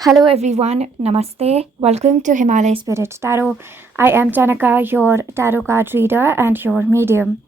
Hello everyone, Namaste. Welcome to Himalaya Spirit Tarot. I am Chaynika, your tarot card reader and your medium.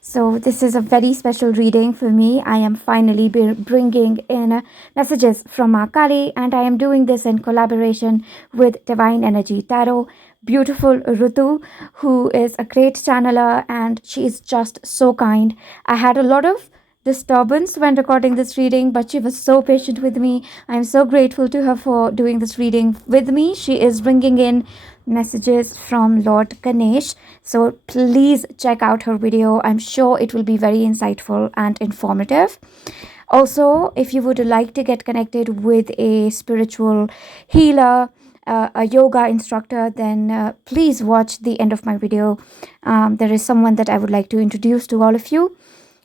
So this is a very special reading for me. I am finally bringing in messages from Ma Kali, and I am doing this in collaboration with Divine Energy Tarot. Beautiful Rutu, who is a great channeler, and she is just so kind. I had a lot of disturbance when recording this reading, but she was so patient with me. I'm so grateful to her for doing this reading with me. She is bringing in messages from Lord Ganesh, so please check out her video. I'm sure it will be very insightful and informative. Also, if you would like to get connected with a spiritual healer, a yoga instructor, then please watch the end of my video. There is someone that I would like to introduce to all of you.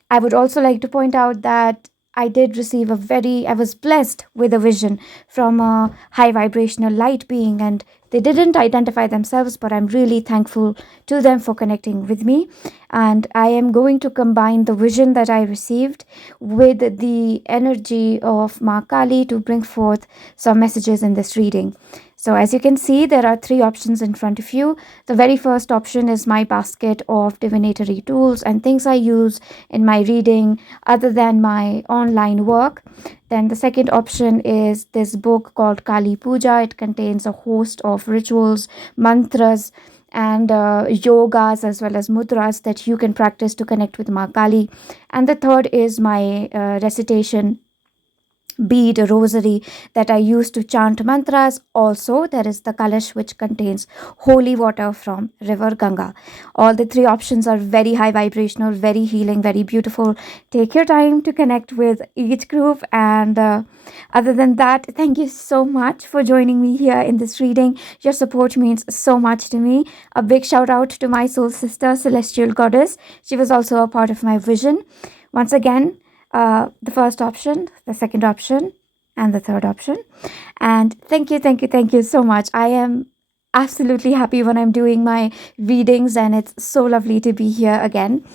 I would also like to point out that I was blessed with a vision from a high vibrational light being, and they didn't identify themselves, but I'm really thankful to them for connecting with me. And I am going to combine the vision that I received with the energy of Ma Kali to bring forth some messages in this reading. So as you can see, there are three options in front of you. The very first option is my basket of divinatory tools and things I use in my reading other than my online work. Then the second option is this book called Kali Puja. It contains a host of rituals, mantras, and yogas as well as mudras that you can practice to connect with Ma Kali. And the third is my recitation bead rosary that I use to chant mantras. Also, there is the kalash which contains holy water from river Ganga. All the three options are very high vibrational, very healing, very beautiful. Take your time to connect with each group, and other than that, thank you so much for joining me here in this reading. Your support means so much to me. A big shout out to my soul sister, Celestial Goddess. She was also a part of my vision. Once again, the first option, the second option, and the third option. And thank you so much. I am absolutely happy when I'm doing my readings, and it's so lovely to be here again.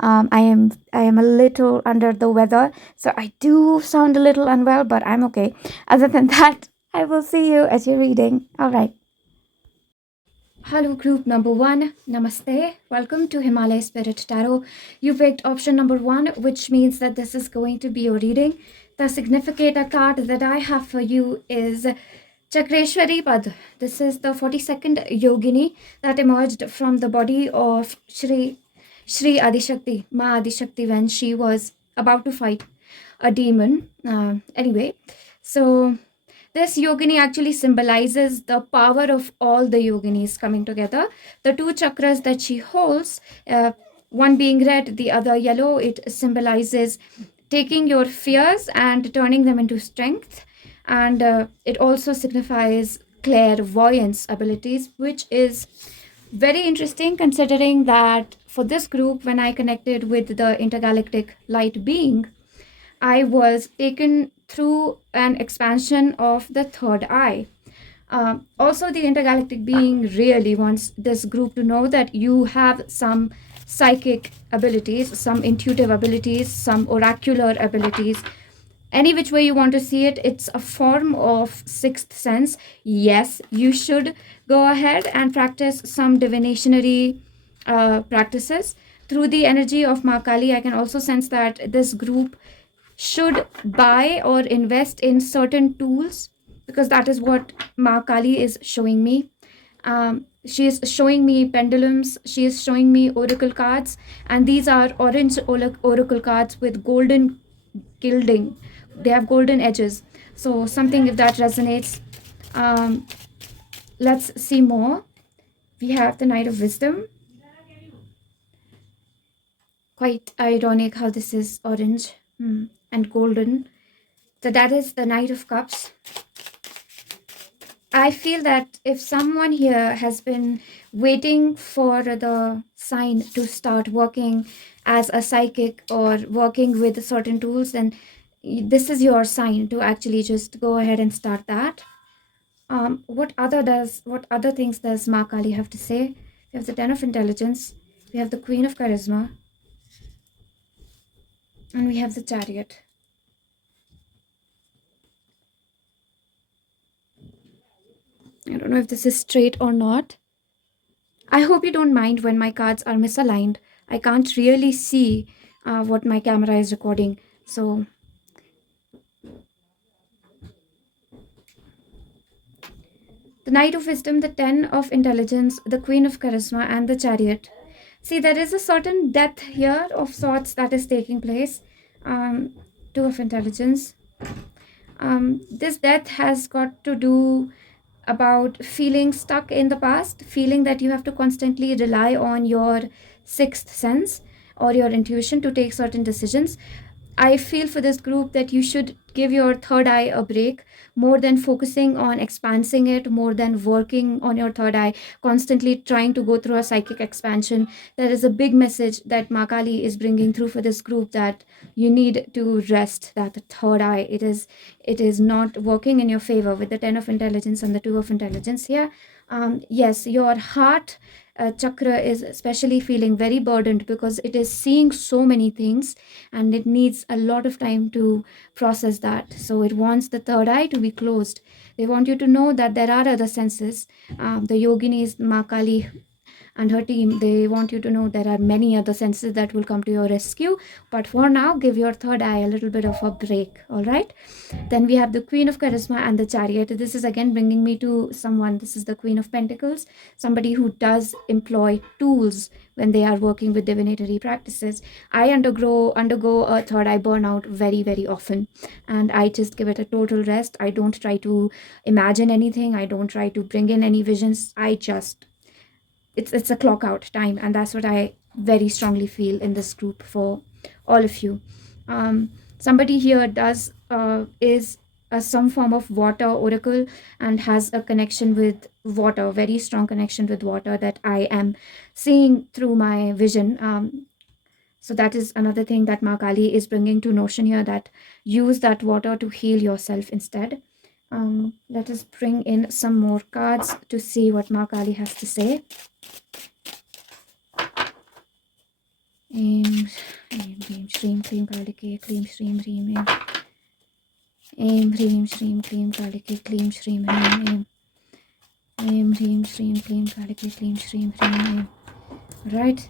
I am a little under the weather, so I do sound a little unwell, but I'm okay. Other than that, I will see you at your reading. All right. Hello, group number one. Namaste. Welcome to Himalaya Spirit Tarot. You picked option number one, which means that this is going to be your reading. The significator card that I have for you is Chakreshwari Pad. This is the 42nd yogini that emerged from the body of Shri Adishakti, Ma Adishakti, when she was about to fight a demon. Anyway, so this yogini actually symbolizes the power of all the yoginis coming together. The two chakras that she holds, one being red, the other yellow, it symbolizes taking your fears and turning them into strength. And it also signifies clairvoyance abilities, which is very interesting considering that for this group, when I connected with the intergalactic light being, I was taken through an expansion of the third eye. Also, the intergalactic being really wants this group to know that you have some psychic abilities, some intuitive abilities, some oracular abilities. Any which way you want to see it, it's a form of sixth sense. Yes, you should go ahead and practice some divinationary practices. Through the energy of Ma Kali, I can also sense that this group should buy or invest in certain tools, because that is what Ma Kali is showing me. She is showing me pendulums, she is showing me oracle cards, and these are orange oracle cards with golden gilding. They have golden edges. So something if that resonates. Let's see more. We have the Knight of Wisdom. Quite ironic how this is orange and golden. So that is the Knight of Cups. I feel that if someone here has been waiting for the sign to start working as a psychic or working with certain tools, then this is your sign to actually just go ahead and start that. What other things does Ma Kali have to say? We have the Ten of Intelligence, we have the Queen of Charisma, and we have the Chariot. I don't know if this is straight or not. I hope you don't mind when my cards are misaligned. I can't really see what my camera is recording. So, the Knight of Wisdom, the Ten of Intelligence, the Queen of Charisma, and the Chariot. See, there is a certain death here of sorts that is taking place. Two of Intelligence. This death has got to do about feeling stuck in the past, feeling that you have to constantly rely on your sixth sense or your intuition to take certain decisions. I feel for this group that you should give your third eye a break, more than focusing on expanding it, more than working on your third eye, constantly trying to go through a psychic expansion. There is a big message that Ma Kali is bringing through for this group, that you need to rest that third eye. It is not working in your favor with the 10 of intelligence and the 2 of intelligence here. Yes, your heart chakra is especially feeling very burdened because it is seeing so many things and it needs a lot of time to process that. So it wants the third eye to be closed. They want you to know that there are other senses. The yoginis, Ma Kali and her team, they want you to know there are many other senses that will come to your rescue. But for now, give your third eye a little bit of a break. All right. Then we have the Queen of Charisma and the Chariot. This is again bringing me to someone. This is the Queen of Pentacles, somebody who does employ tools when they are working with divinatory practices. I undergo a third eye burnout very, very often, and I just give it a total rest. I don't try to imagine anything. I don't try to bring in any visions. I just it's a clock out time, and that's what I very strongly feel in this group for all of you. Somebody here does is some form of water oracle and has a connection with water, very strong connection with water that I am seeing through my vision. So that is another thing that Ma Kali is bringing to notion here, that use that water to heal yourself instead. Let us bring in some more cards to see what Ma Kali has to say. Aim, Hreem, Shreem, Kleem, Kalike, Kleem, Shreem, Hreem, Aim, Hreem, Shreem, Kleem, Kalike, Kleem, Shreem, Hreem, Aim. Aim, Hreem, Shreem, Kleem, Kalike, Kleem, Shreem, Hreem, Aim. Right.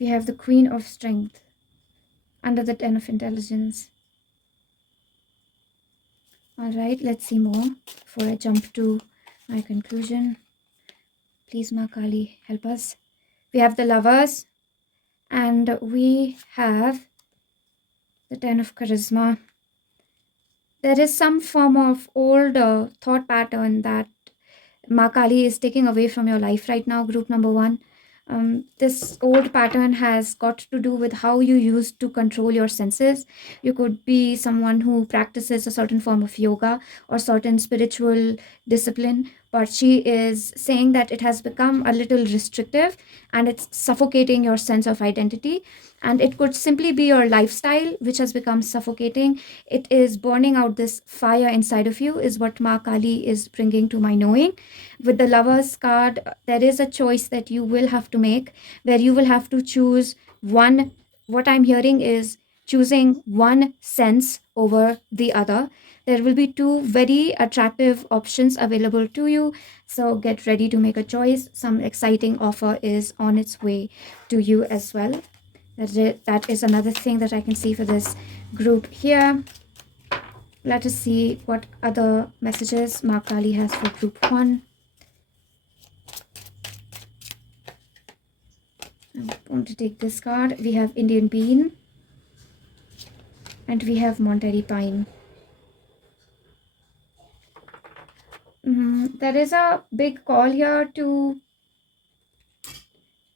We have the Queen of Strength under the 10 of Intelligence. Alright, let's see more before I jump to my conclusion. Please, Ma Kali, help us. We have the Lovers, and we have the 10 of Charisma. There is some form of old thought pattern that Ma Kali is taking away from your life right now, group number 1. This old pattern has got to do with how you used to control your senses. You could be someone who practices a certain form of yoga or certain spiritual discipline, but she is saying that it has become a little restrictive and it's suffocating your sense of identity. And it could simply be your lifestyle which has become suffocating. It is burning out this fire inside of you, is what Ma Kali is bringing to my knowing. With the Lovers card, there is a choice that you will have to make, where you will have to choose one. What I'm hearing is choosing one sense over the other. There will be two very attractive options available to you, so get ready to make a choice. Some exciting offer is on its way to you as well. That is another thing that I can see for this group here. Let us see what other messages Ma Kali has for group 1. I'm going to take this card. We have Indian Bean and we have Monterey Pine. There is a big call here to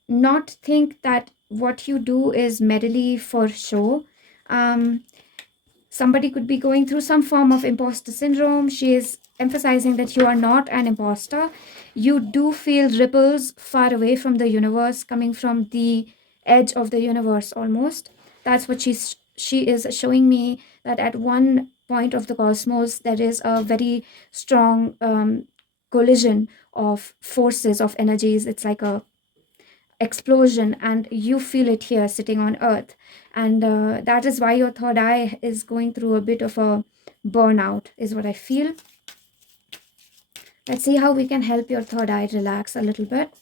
not think that what you do is merely for show. Somebody could be going through some form of imposter syndrome. She is emphasizing that you are not an imposter. You do feel ripples far away from the universe, coming from the edge of the universe almost. That's what she is showing me, that at one point of the cosmos there is a very strong collision of forces, of energies. It's like a explosion, and you feel it here sitting on earth, and that is why your third eye is going through a bit of a burnout, is what I feel. Let's see how we can help your third eye relax a little bit.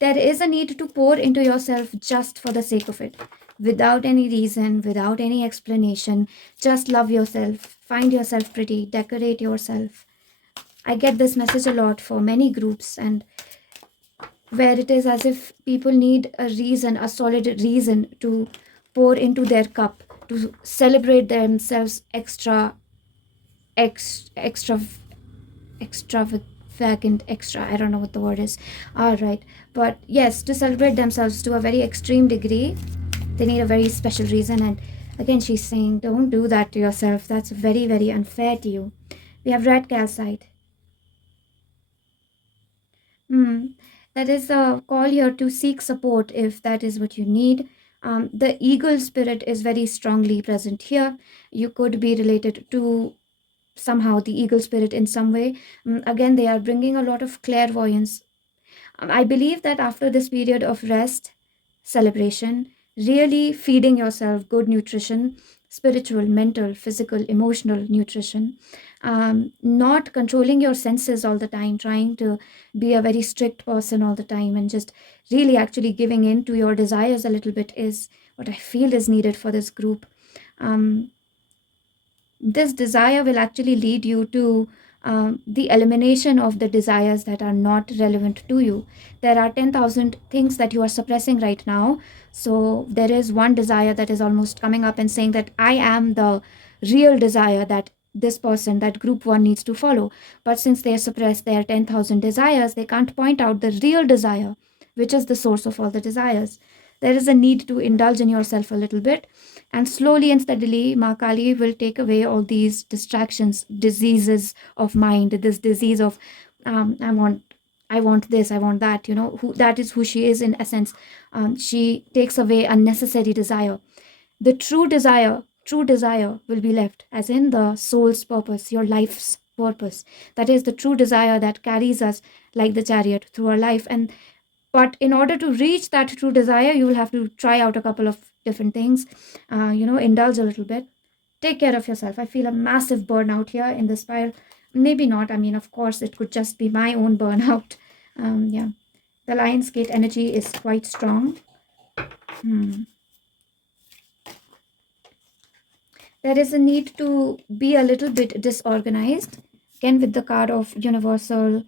There is a need to pour into yourself just for the sake of it, without any reason, without any explanation. Just love yourself, find yourself pretty, decorate yourself. I get this message a lot for many groups, and where it is as if people need a reason, a solid reason to pour into their cup, to celebrate themselves extravagant, I don't know what the word is. All right, but yes, to celebrate themselves to a very extreme degree, they need a very special reason. And again, she's saying, don't do that to yourself. That's very, very unfair to you. We have red calcite. That is a call here to seek support if that is what you need. The eagle spirit is very strongly present here. You could be related to somehow the eagle spirit in some way. Again, they are bringing a lot of clairvoyance. I believe that after this period of rest, celebration, really feeding yourself good nutrition, spiritual, mental, physical, emotional nutrition, not controlling your senses all the time, trying to be a very strict person all the time, and just really actually giving in to your desires a little bit is what I feel is needed for this group. This desire will actually lead you to the elimination of the desires that are not relevant to you. There are 10,000 things that you are suppressing right now. So there is one desire that is almost coming up and saying that I am the real desire that this person, that group one needs to follow. But since they suppress their 10,000 desires, they can't point out the real desire, which is the source of all the desires. There is a need to indulge in yourself a little bit. And slowly and steadily, Ma Kali will take away all these distractions, diseases of mind, this disease of, I want this, I want that, that is who she is in essence. She takes away unnecessary desire. The true desire will be left, as in the soul's purpose, your life's purpose. That is the true desire that carries us like the chariot through our life. But in order to reach that true desire, you will have to try out a couple of different things, indulge a little bit, take care of yourself. I feel a massive burnout here in this pile. Maybe not. I mean, of course, it could just be my own burnout. Yeah, the Lion's Gate energy is quite strong. There is a need to be a little bit disorganized. Again, with the card of universal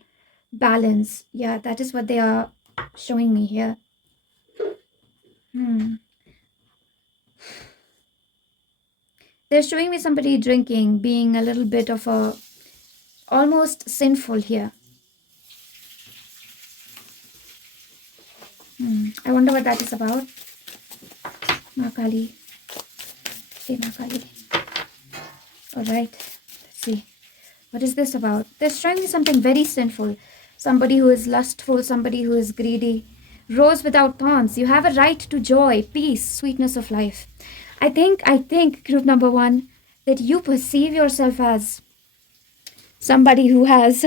balance. Yeah, that is what they are showing me here. They're showing me somebody drinking, being a little bit of a almost sinful here. I wonder what that is about. Ma Kali. Hey, Ma Kali. All right. Let's see. What is this about? They're showing me something very sinful. Somebody who is lustful, somebody who is greedy. Rose without thorns. You have a right to joy, peace, sweetness of life. I think, group number one, that you perceive yourself as somebody who has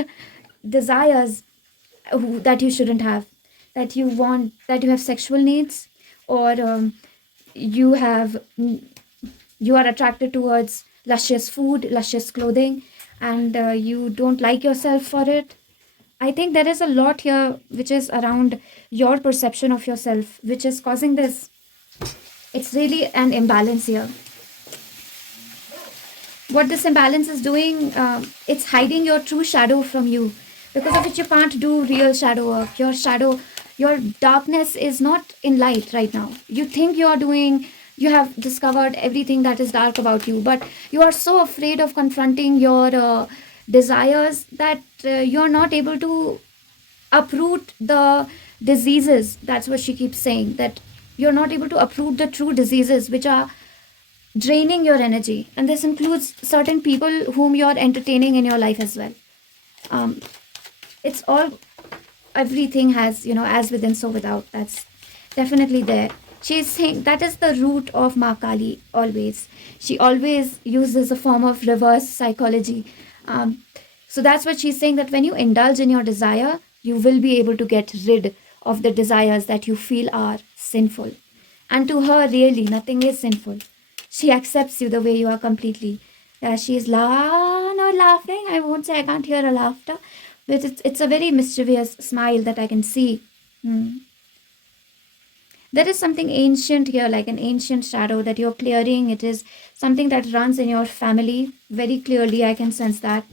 desires that you shouldn't have, that you have sexual needs, or you are attracted towards luscious food, luscious clothing, and you don't like yourself for it. I think there is a lot here which is around your perception of yourself, which is causing this. It's really an imbalance here. What this imbalance is doing, it's hiding your true shadow from you, because of which you can't do real shadow work. Your darkness is not in light right now. You think you have discovered everything that is dark about you, but you are so afraid of confronting your desires that you're not able to uproot the diseases. That's what she keeps saying, that you're not able to uproot the true diseases which are draining your energy. And this includes certain people whom you're entertaining in your life as well. It's all, everything has, as within, so without. That's definitely there. She's saying that is the root of Ma Kali always. She always uses a form of reverse psychology. So that's what she's saying, that when you indulge in your desire, you will be able to get rid of the desires that you feel are sinful. And to her, really, nothing is sinful. She accepts you the way you are completely. Yeah, she's not laughing. I won't say I can't hear her laughter, but it's a very mischievous smile that I can see. There is something ancient here, like an ancient shadow that you're clearing. It is something that runs in your family. Very clearly, I can sense that.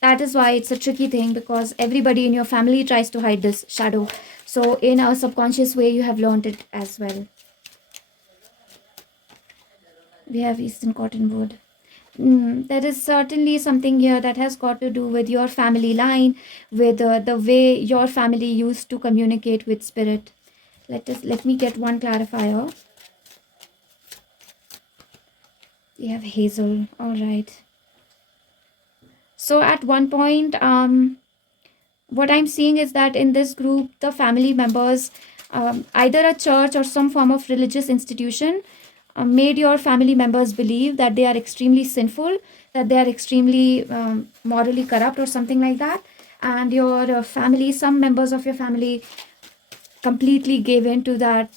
That is why it's a tricky thing, because everybody in your family tries to hide this shadow. So in a subconscious way, you have learned it as well. We have Eastern Cottonwood. There is certainly something here that has got to do with your family line, with the way your family used to communicate with spirit. Let me get one clarifier. We have Hazel. All right. So at one point, what I'm seeing is that in this group, the family members, either a church or some form of religious institution, made your family members believe that they are extremely sinful, that they are extremely morally corrupt or something like that. And your family, some members of your family completely gave in to that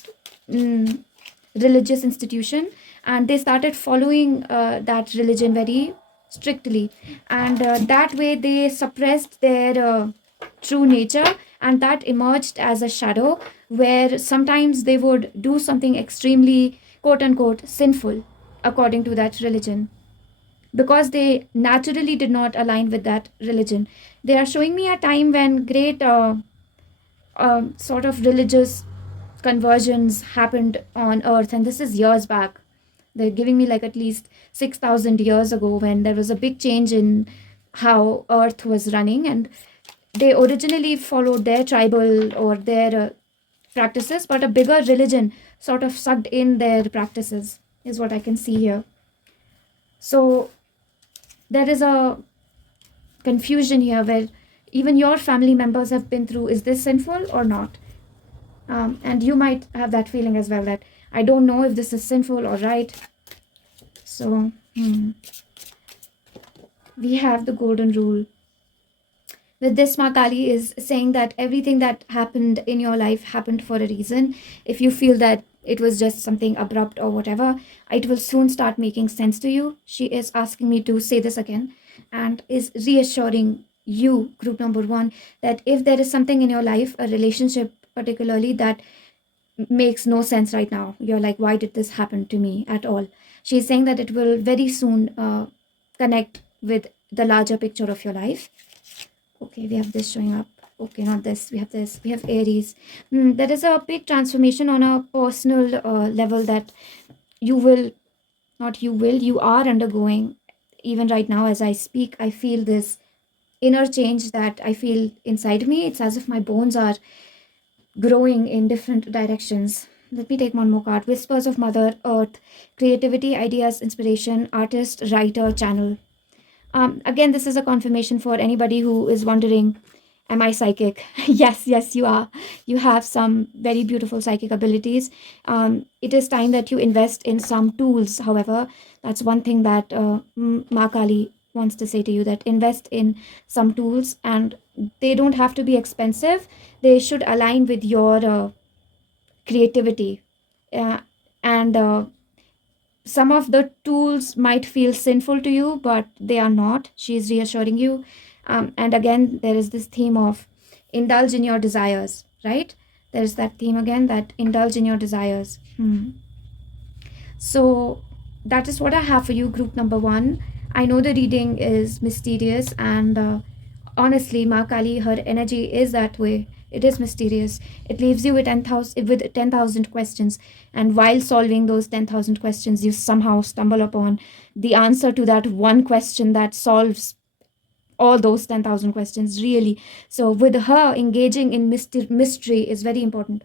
religious institution, and they started following that religion very strictly, and that way they suppressed their true nature, and that emerged as a shadow, where sometimes they would do something extremely quote unquote sinful according to that religion, because they naturally did not align with that religion. They are showing me a time when great sort of religious conversions happened on earth, and this is years back. They're giving me like at least 6,000 years ago, when there was a big change in how earth was running, and they originally followed their tribal or their practices, but a bigger religion sort of sucked in their practices, is what I can see here. So there is a confusion here where even your family members have been through, is this sinful or not? And you might have that feeling as well, that I don't know if this is sinful or right. So we have the golden rule. With this, Ma Kali is saying that everything that happened in your life happened for a reason. If you feel that it was just something abrupt or whatever, it will soon start making sense to you. She is asking me to say this again, and is reassuring you, group number 1, that if there is something in your life, a relationship particularly, that makes no sense right now, you're like, why did this happen to me at all? She's saying that it will very soon connect with the larger picture of your life. Okay, we have this showing up. Okay, not this. We have this. We have Aries. There is a big transformation on a personal level that you are undergoing. Even right now, as I speak, I feel this inner change that I feel inside me. It's as if my bones are growing in different directions. Let me take one more card. Whispers of Mother Earth. Creativity, ideas, inspiration, artist, writer, channel. Again, this is a confirmation for anybody who is wondering, am I psychic? Yes, you are. You have some very beautiful psychic abilities. It is time that you invest in some tools. However, that's one thing that Ma Kali wants to say to you, that invest in some tools, and they don't have to be expensive. They should align with your creativity. And some of the tools might feel sinful to you, but they are not. She is reassuring you. And again, there is this theme of indulge in your desires, right? There's that theme again, that indulge in your desires. So that is what I have for you, group number 1. I know the reading is mysterious, and honestly, Ma Kali, her energy is that way. It is mysterious. It leaves you with 10,000 questions, and while solving those 10,000 questions, you somehow stumble upon the answer to that one question that solves all those 10,000 questions, really. So with her, engaging in mystery is very important.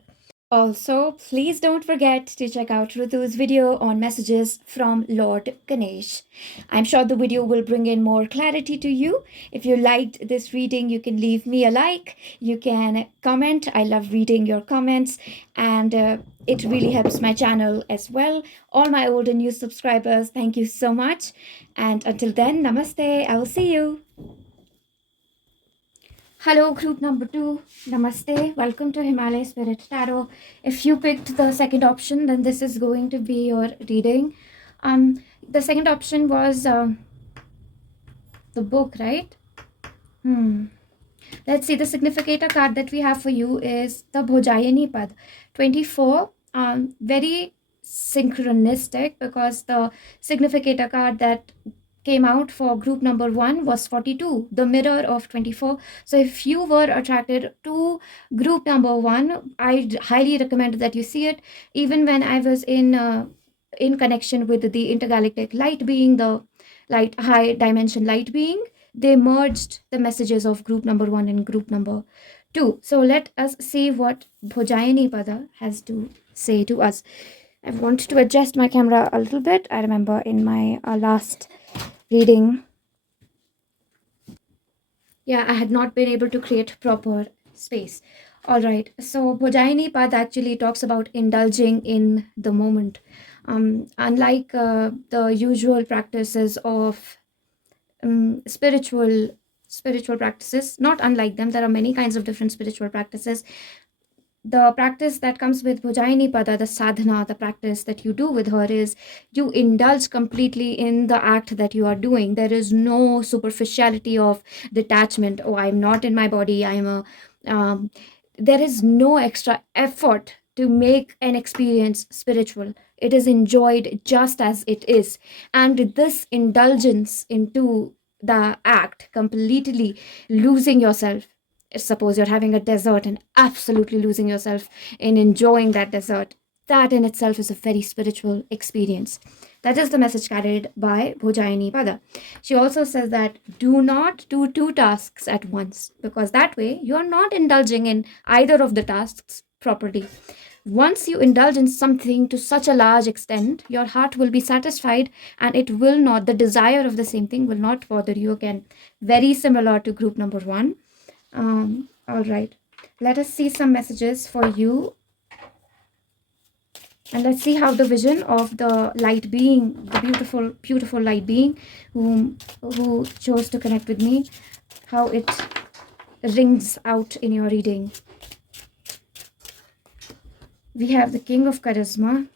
Also, please don't forget to check out Ritu's video on messages from Lord Ganesh. I'm sure the video will bring in more clarity to you. If you liked this reading, you can leave me a like, you can comment. I love reading your comments, and it really helps my channel as well. All my old and new subscribers, thank you so much. And until then, namaste. I will see you. Hello, group number 2. Namaste. Welcome to Himalaya Spirit Tarot. If you picked the second option, then this is going to be your reading. The second option was the book, right? Let's see, the significator card that we have for you is the Bhojayani Pad 24. Very synchronistic, because the significator card that came out for group number 1 was 42, the mirror of 24. So if you were attracted to group number 1, I highly recommend that you see it. Even when I was in connection with the intergalactic light being, the light high dimension light being, they merged the messages of group number 1 and group number 2. So let us see what Bhojayani Pada has to say to us. I want to adjust my camera a little bit. I remember in my last reading, I had not been able to create proper space. All right, so Bhojayani Pad actually talks about indulging in the moment. Unlike the usual practices of spiritual practices, not unlike them, there are many kinds of different spiritual practices. The practice that comes with Bhojayani Pada, the sadhana, the practice that you do with her, is you indulge completely in the act that you are doing. There is no superficiality of detachment. Oh, I'm not in my body, I'm a there is no extra effort to make an experience spiritual. It is enjoyed just as it is. And this indulgence into the act, completely losing yourself. Suppose you're having a dessert and absolutely losing yourself in enjoying that dessert. That in itself is a very spiritual experience. That is the message carried by Bhojayani Pada. She also says that do not do 2 tasks at once, because that way you're not indulging in either of the tasks properly. Once you indulge in something to such a large extent, your heart will be satisfied, and it will not, the desire of the same thing will not bother you again. Very similar to group number 1. All right, let us see some messages for you, and let's see how the vision of the light being, the beautiful light being who chose to connect with me, how it rings out in your reading. We have the King of Charisma,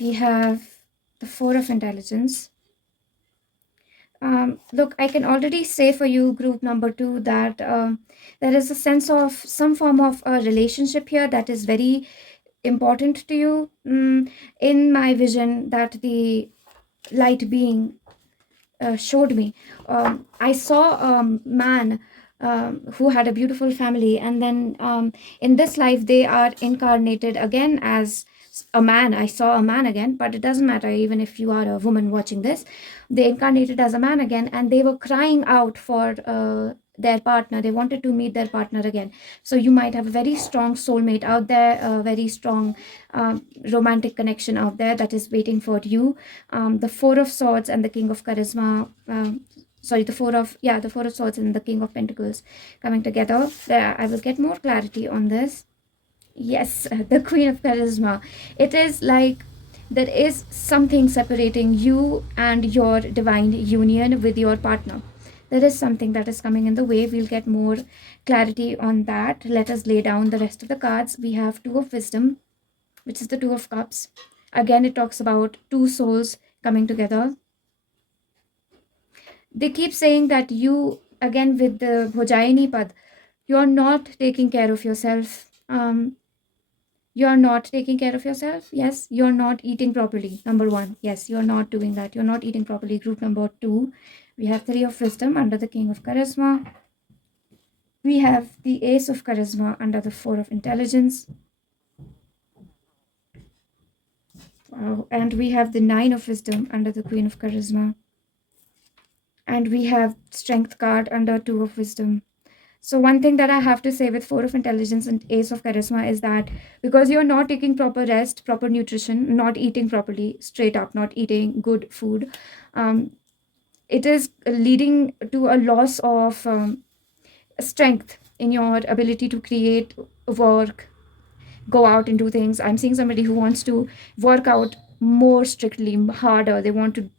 we have the Four of Intelligence. Look, I can already say for you, group number 2, that there is a sense of some form of a relationship here that is very important to you. In my vision that the light being showed me, I saw a man who had a beautiful family, and then in this life they are incarnated again as a man. I saw a man again, but it doesn't matter even if you are a woman watching this. They incarnated as a man again, and they were crying out for their partner. They wanted to meet their partner again. So you might have a very strong soulmate out there, a very strong romantic connection out there that is waiting for you. The Four of Swords and the King of Charisma, the Four of Swords and the King of Pentacles coming together. There, I will get more clarity on this. Yes, the Queen of Charisma. It is like there is something separating you and your divine union with your partner. There is something that is coming in the way. We'll get more clarity on that. Let us lay down the rest of the cards. We have Two of Wisdom, which is the Two of Cups. Again, it talks about two souls coming together. They keep saying that you, again with the Bhojayani Pad, you're not taking care of yourself. You're not taking care of yourself. Yes, you're not eating properly. Number 1. Yes, you're not doing that. You're not eating properly. Group number 2. We have Three of Wisdom under the King of Charisma. We have the Ace of Charisma under the Four of Intelligence. Wow. And we have the Nine of Wisdom under the Queen of Charisma. And we have Strength card under Two of Wisdom. So one thing that I have to say with Four of Intelligence and Ace of Charisma is that because you're not taking proper rest, proper nutrition, not eating properly, straight up, not eating good food, it is leading to a loss of strength in your ability to create, work, go out and do things. I'm seeing somebody who wants to work out more strictly, harder. They want to,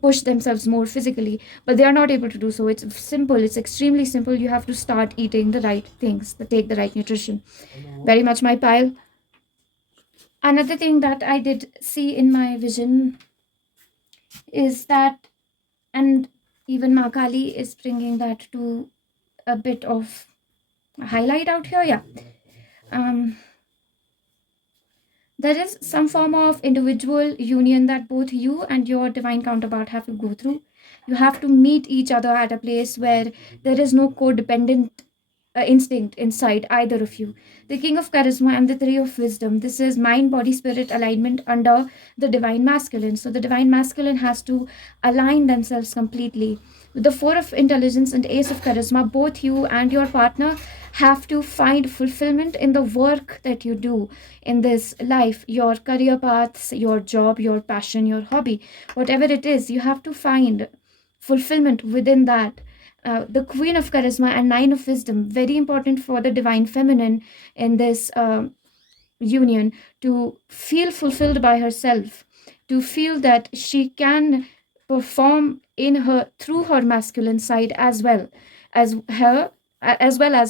push themselves more physically, but they are not able to do so. It's simple. It's extremely simple. You have to start eating the right things, take the right nutrition. Very much my pile. Another thing that I did see in my vision is that, and even Ma Kali is bringing that to a bit of a highlight out here. Yeah. There is some form of individual union that both you and your divine counterpart have to go through. You have to meet each other at a place where there is no codependent instinct inside either of you. The King of Charisma and the Three of Wisdom. This is mind, body, spirit alignment under the Divine Masculine. So the Divine Masculine has to align themselves completely. With the Four of Intelligence and Ace of Charisma, both you and your partner have to find fulfillment in the work that you do in this life, your career paths, your job, your passion, your hobby, whatever it is, you have to find fulfillment within that. The Queen of Charisma and Nine of Wisdom, very important for the Divine Feminine in this union, to feel fulfilled by herself, to feel that she can perform in her through her masculine side as well as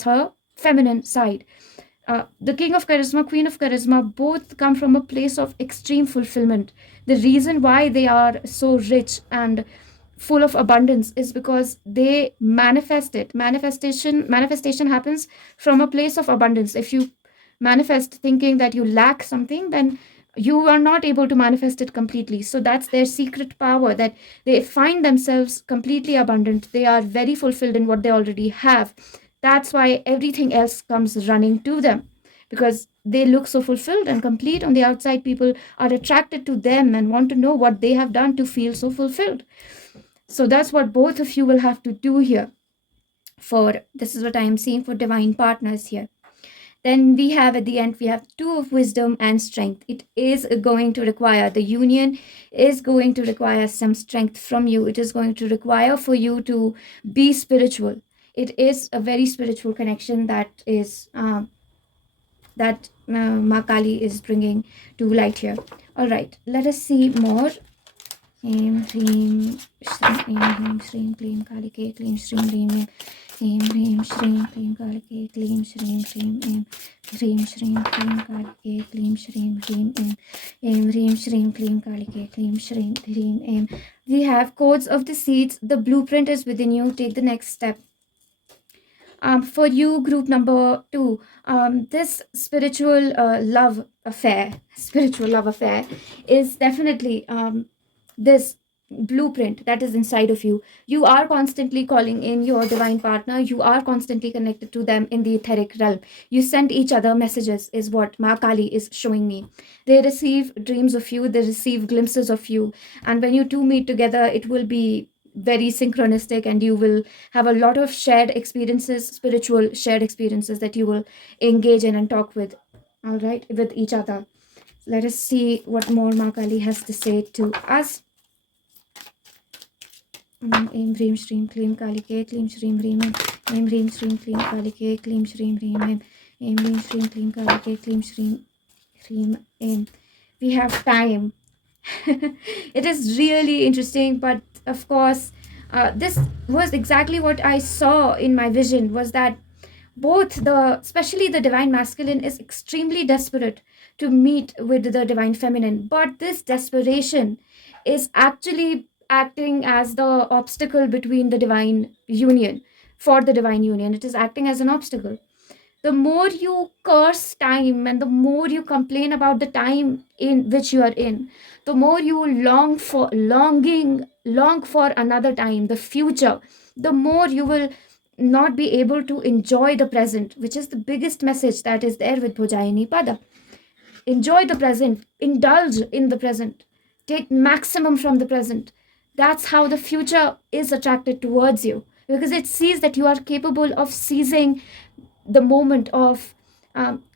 her feminine side. The King of Charisma, Queen of Charisma, both come from a place of extreme fulfillment. The reason why they are so rich and full of abundance is because they manifest it. Manifestation happens from a place of abundance. If you manifest thinking that you lack something, then you are not able to manifest it completely. So that's their secret power, that they find themselves completely abundant. They are very fulfilled in what they already have. That's why everything else comes running to them, because they look so fulfilled and complete on the outside. People are attracted to them and want to know what they have done to feel so fulfilled. So that's what both of you will have to do here. For this is what I am seeing for divine partners here. Then we have at the end, we have Two of Wisdom and Strength. It is going to require, the union is going to require some strength from you. It is going to require for you to be spiritual. It is a very spiritual connection that is Ma Kali is bringing to light here. All right, let us see more. Aim, Shreem, Shreem, Shreem, Kleem, Kalike, Kleem, Shreem, Reem, Aim, Reem, Shreem, Kleem, Kalike, Kleem, Shreem, Reem, Aim, Reem, Shreem, Kleem, Kalike, Kleem, Shreem, Reem, Aim, Reem, Shreem, Kleem, Kalike, Kleem, Shreem, Reem, Aim. We have codes of the seeds. The blueprint is within you. Take the next step. For you, group number 2, this spiritual love affair is definitely this blueprint that is inside of you. You are constantly calling in your divine partner. You are constantly connected to them in the etheric realm. You send each other messages, is what Ma Kali is showing me. They receive dreams of you, they receive glimpses of you, and when you two meet together, it will be very synchronistic, and you will have a lot of shared experiences, spiritual shared experiences, that you will engage in and talk with, all right, with each other. Let us see what more Ma Kali has to say to us. Aim, Reem, Shreem, Kleem, Kalike, Kleem, Shreem, Reem, Aim, Reem, Shreem, Kleem, Kalike, Kleem, Shreem, Reem, Aim, Reem, Shreem, Kleem, Kalike, Kleem, Shreem, Reem, Aim. We have time. It is really interesting, but of course, this was exactly what I saw in my vision, was that especially the divine masculine is extremely desperate to meet with the divine feminine, but this desperation is actually acting as the obstacle between the divine union. For the divine union, it is acting as an obstacle. The more you curse time and the more you complain about the time in which you are in, the more you long for another time, the future, the more you will not be able to enjoy the present, which is the biggest message that is there with Bhojayini Pada. Enjoy the present, indulge in the present, take maximum from the present. That's how the future is attracted towards you, because it sees that you are capable of seizing the moment, of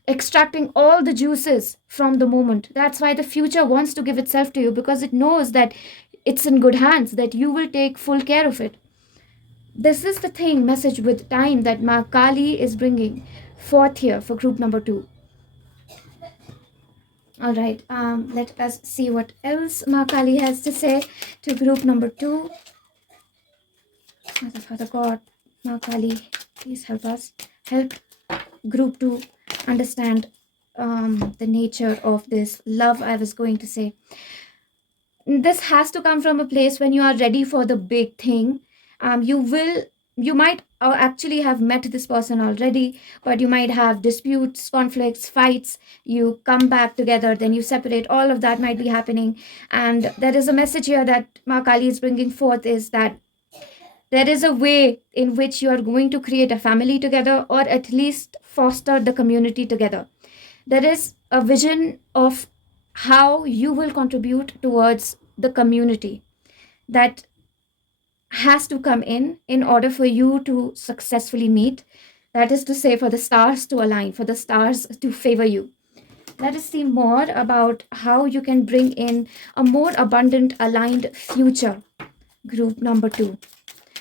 extracting all the juices from the moment. That's why the future wants to give itself to you, because it knows that it's in good hands, that you will take full care of it. This is the message with time that Ma Kali is bringing forth here for group number 2. All right, let us see what else Ma Kali has to say to group number 2. Father God, Ma Kali, please help us. Help group 2 understand the nature of this love I was going to say. This has to come from a place when you are ready for the big thing. You might actually have met this person already, but you might have disputes, conflicts, fights. You come back together, then you separate. All of that might be happening. And there is a message here that Ma Kali is bringing forth, is that there is a way in which you are going to create a family together, or at least foster the community together. There is a vision of how you will contribute towards the community that has to come in order for you to successfully meet. That is to say, for the stars to align, for the stars to favor you. Let us see more about how you can bring in a more abundant, aligned future, group number 2.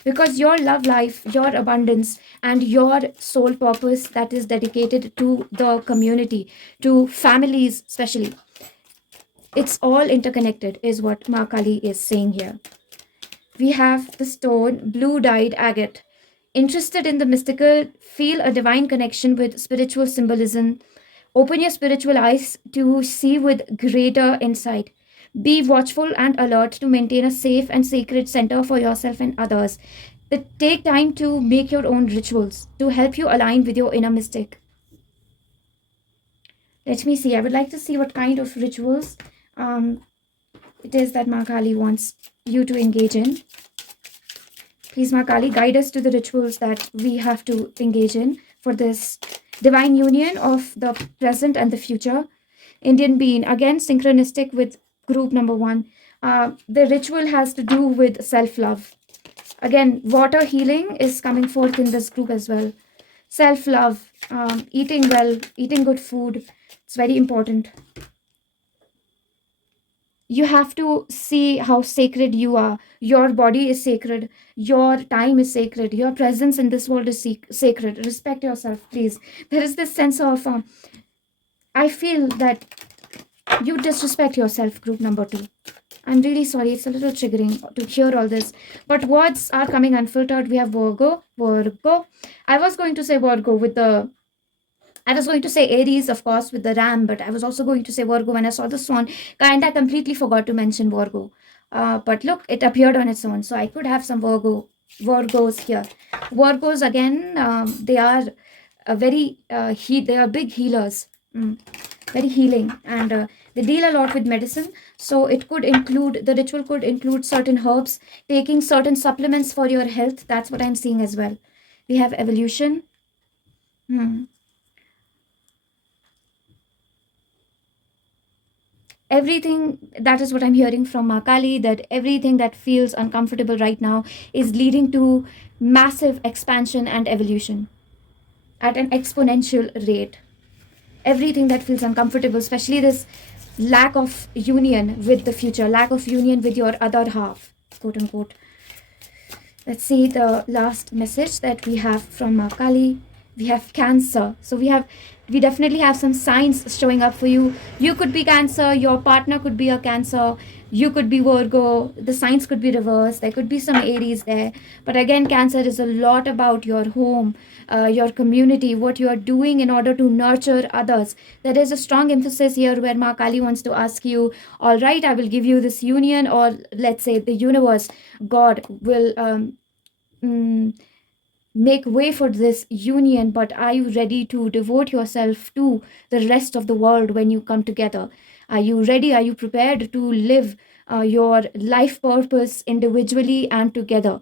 Because your love life, your abundance, and your soul purpose that is dedicated to the community, to families especially, it's all interconnected, is what Ma Kali is saying here. We have the stone, blue dyed agate. Interested in the mystical, feel a divine connection with spiritual symbolism. Open your spiritual eyes to see with greater insight. Be watchful and alert to maintain a safe and sacred center for yourself and others. Take time to make your own rituals to help you align with your inner mystic. Let me see. I would like to see what kind of rituals it is that Ma Kali wants you to engage in. Please, Ma Kali, guide us to the rituals that we have to engage in for this divine union of the present and the future. Indian being, again, synchronistic with group number 1. The ritual has to do with self-love. Again, water healing is coming forth in this group as well. Self-love, eating well, eating good food. It's very important. You have to see how sacred you are. Your body is sacred. Your time is sacred. Your presence in this world is sacred. Respect yourself, please. There is this sense of, I feel that you disrespect yourself, group number 2. I'm really sorry. It's a little triggering to hear all this. But words are coming unfiltered. We have Virgo. I was going to say Virgo with the... I was going to say Aries, of course, with the ram, but I was also going to say Virgo when I saw the swan. And I completely forgot to mention Virgo. But look, it appeared on its own. So I could have some Virgos here. Virgos, again, they are they are big healers. Very healing. And they deal a lot with medicine. So it could include, the ritual could include certain herbs, taking certain supplements for your health. That's what I'm seeing as well. We have evolution. Everything, that is what I'm hearing from Ma Kali, that everything that feels uncomfortable right now is leading to massive expansion and evolution at an exponential rate. Everything that feels uncomfortable, especially this lack of union with the future, lack of union with your other half, quote unquote. Let's see the last message that we have from Ma Kali. We have Cancer. So we definitely have some signs showing up for you. You could be Cancer, your partner could be a Cancer, you could be Virgo, the signs could be reversed, there could be some Aries there. But again, Cancer is a lot about your home, your community, what you are doing in order to nurture others. There is a strong emphasis here where Ma Kali wants to ask you, all right, I will give you this union, or let's say the universe, God will make way for this union, but are you ready to devote yourself to the rest of the world when you come together? Are you ready? Are you prepared to live your life purpose individually and together?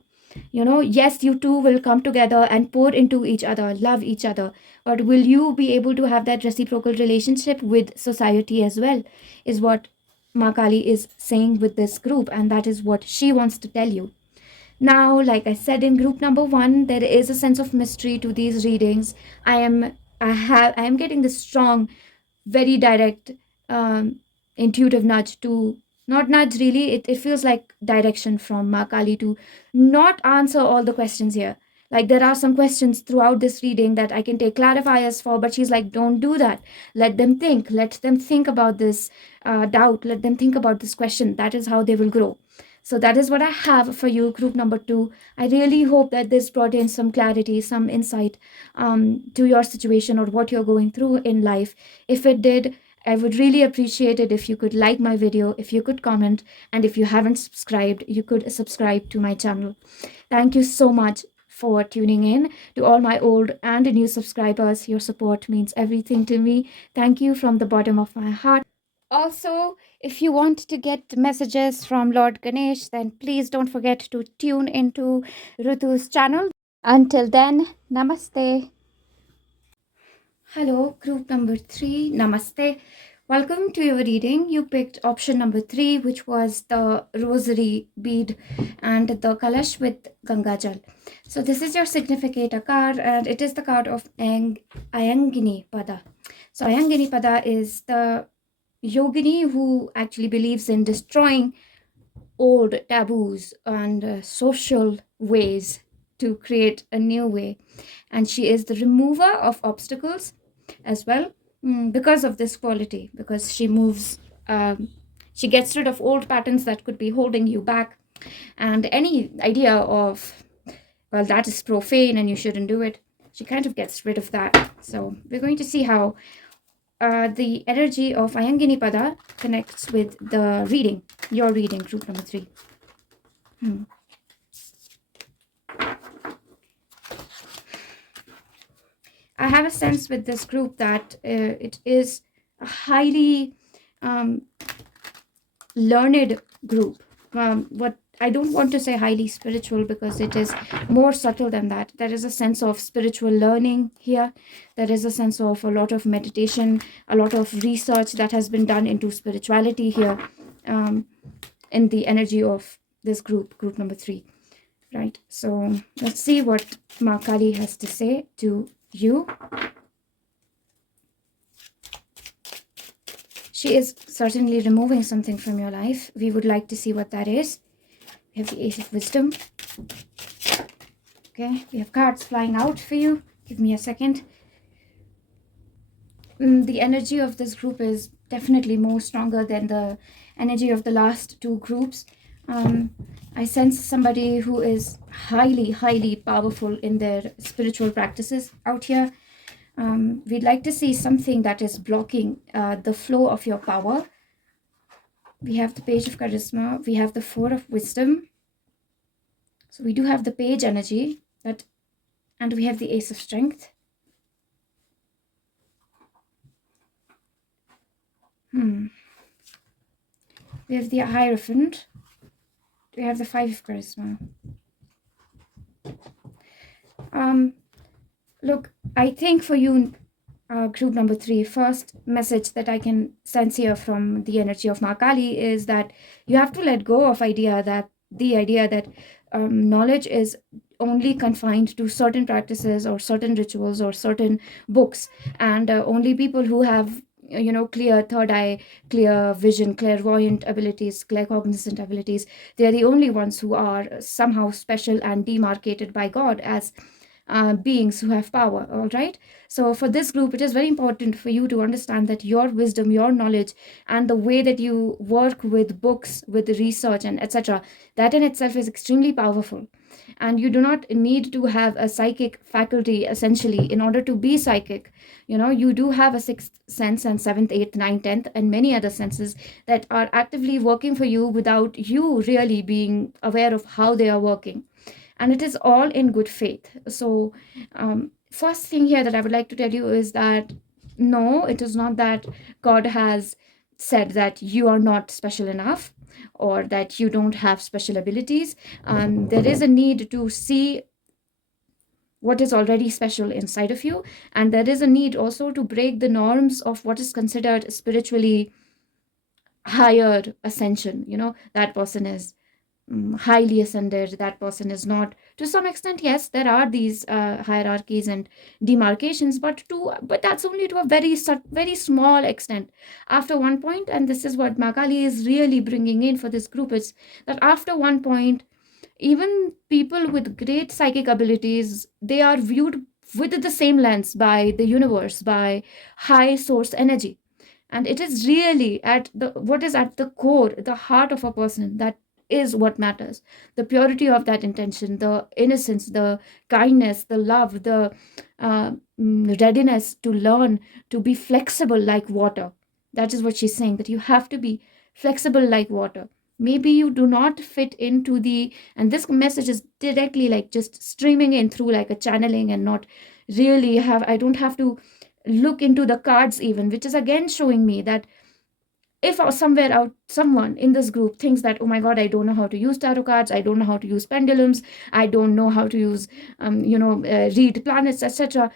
Yes, you two will come together and pour into each other, love each other, but will you be able to have that reciprocal relationship with society as well, is what Ma Kali is saying with this group, and that is what she wants to tell you. Now, like I said, in group number 1, there is a sense of mystery to these readings. I am getting this strong, very direct, intuitive nudge to, not nudge really, it feels like direction from Ma Kali to not answer all the questions here. Like, there are some questions throughout this reading that I can take clarifiers for, but she's like, don't do that. Let them think about this doubt. Let them think about this question. That is how they will grow. So that is what I have for you, group number 2. I really hope that this brought in some clarity, some insight to your situation or what you're going through in life. If it did, I would really appreciate it if you could like my video, if you could comment, and if you haven't subscribed, you could subscribe to my channel. Thank you so much for tuning in. To all my old and new subscribers, your support means everything to me. Thank you from the bottom of my heart. Also, if you want to get messages from Lord Ganesh, then please don't forget to tune into Rutu's channel. Until then, namaste. Hello, group number 3, namaste. Welcome to your reading. You picked option number 3, which was the rosary bead and the kalash with Gangajal. So this is your significator card, and it is the card of Ayangini Pada. So Ayangini Pada is the yogini who actually believes in destroying old taboos and social ways to create a new way. And she is the remover of obstacles as well, because of this quality, because she moves, she gets rid of old patterns that could be holding you back, and any idea of, well, that is profane and you shouldn't do it, she kind of gets rid of that. So we're going to see how the energy of Ayangini Pada connects with the reading, your reading, group number 3. I have a sense with this group that it is a highly learned group. What I don't want to say highly spiritual, because it is more subtle than that. There is a sense of spiritual learning here. There is a sense of a lot of meditation, a lot of research that has been done into spirituality here, in the energy of this group number 3. Right? So let's see what Ma Kali has to say to you. She is certainly removing something from your life. We would like to see what that is. We have the Ace of Wisdom. Okay, we have cards flying out for you. Give me a second. The energy of this group is definitely more stronger than the energy of the last 2 groups. I sense somebody who is highly, highly powerful in their spiritual practices out here. We'd like to see something that is blocking the flow of your power. We have the Page of Charisma. We have the 4 of Wisdom. So we do have the Page energy, and we have the Ace of Strength. We have the Hierophant. We have the 5 of Charisma. Look, I think for you, group number 3, first message that I can sense here from the energy of Ma Kali is that you have to let go of the idea that knowledge is only confined to certain practices or certain rituals or certain books, and only people who have clear third eye, clear vision, clairvoyant abilities, claircognizant abilities, they are the only ones who are somehow special and demarcated by God as beings who have power. All right, so for this group, it is very important for you to understand that your wisdom, your knowledge, and the way that you work with books, with research, and etc., that in itself is extremely powerful. And you do not need to have a psychic faculty essentially in order to be psychic. You do have a 6th sense and 7th, 8th, 9th, 10th, and many other senses that are actively working for you without you really being aware of how they are working. And it is all in good faith. So first thing here that I would like to tell you is that no, it is not that God has said that you are not special enough or that you don't have special abilities. There is a need to see what is already special inside of you, and there is a need also to break the norms of what is considered spiritually higher ascension. That person is highly ascended, that person is not. To some extent, yes, there are these hierarchies and demarcations, but that's only to a very small extent. After one point, and this is what Ma Kali is really bringing in for this group, is that after one point, even people with great psychic abilities, they are viewed with the same lens by the universe, by high source energy. And it is really what is at the core, the heart of a person, that is what matters. The purity of that intention, the innocence, the kindness, the love, the readiness to learn, to be flexible like water. That is what she's saying, that you have to be flexible like water. Maybe you do not fit into the, and this message is directly like just streaming in through like a channeling, and not really have, I don't have to look into the cards even, which is again showing me that if somewhere out someone in this group thinks that, oh my god, I don't know how to use tarot cards, I don't know how to use pendulums, I don't know how to use read planets, etc.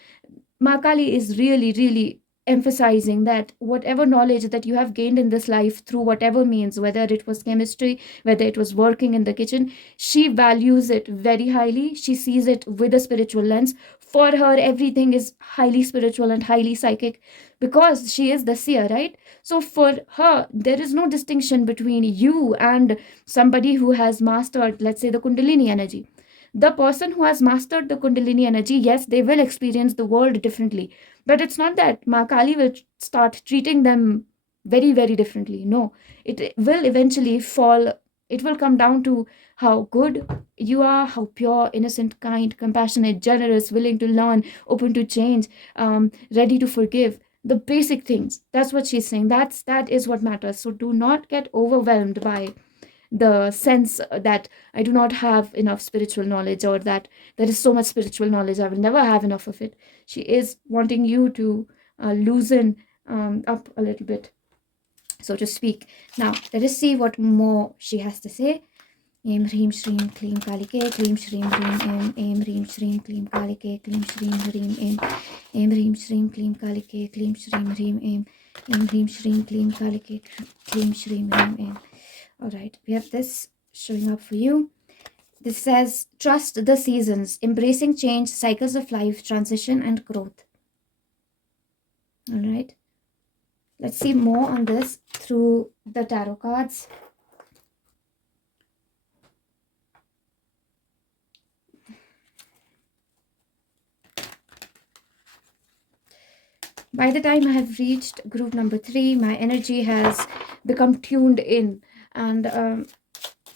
Ma Kali is really, really emphasizing that whatever knowledge that you have gained in this life through whatever means, whether it was chemistry, whether it was working in the kitchen, she values it very highly. She sees it with a spiritual lens. For her, everything is highly spiritual and highly psychic because she is the seer, right? So for her, there is no distinction between you and somebody who has mastered, let's say, the Kundalini energy. The person who has mastered the Kundalini energy, yes, they will experience the world differently. But it's not that Ma Kali will start treating them very, very differently. No, it will eventually fall. It will come down to how good you are, how pure, innocent, kind, compassionate, generous, willing to learn, open to change, ready to forgive. The basic things. That's what she's saying. That is what matters. So do not get overwhelmed by the sense that I do not have enough spiritual knowledge, or that there is so much spiritual knowledge, I will never have enough of it. She is wanting you to loosen up a little bit, so to speak. Now, let us see what more she has to say. Aim Hreem Shreem Kleem Kalike, Kleem Shreem Hreem Aim Hreem Shreem Kleem Kalike, Kleem Shreem Hreem Aim Hreem Shreem Kleem Kalike, Kleem Shreem Hreem Aim Hreem Shreem Kleem Kalike, Kleem Shreem Hreem Aim. All right, we have this showing up for you. This says, trust the seasons, embracing change, cycles of life, transition, and growth. All right, let's see more on this through the tarot cards. By the time I have reached group number 3, my energy has become tuned in, and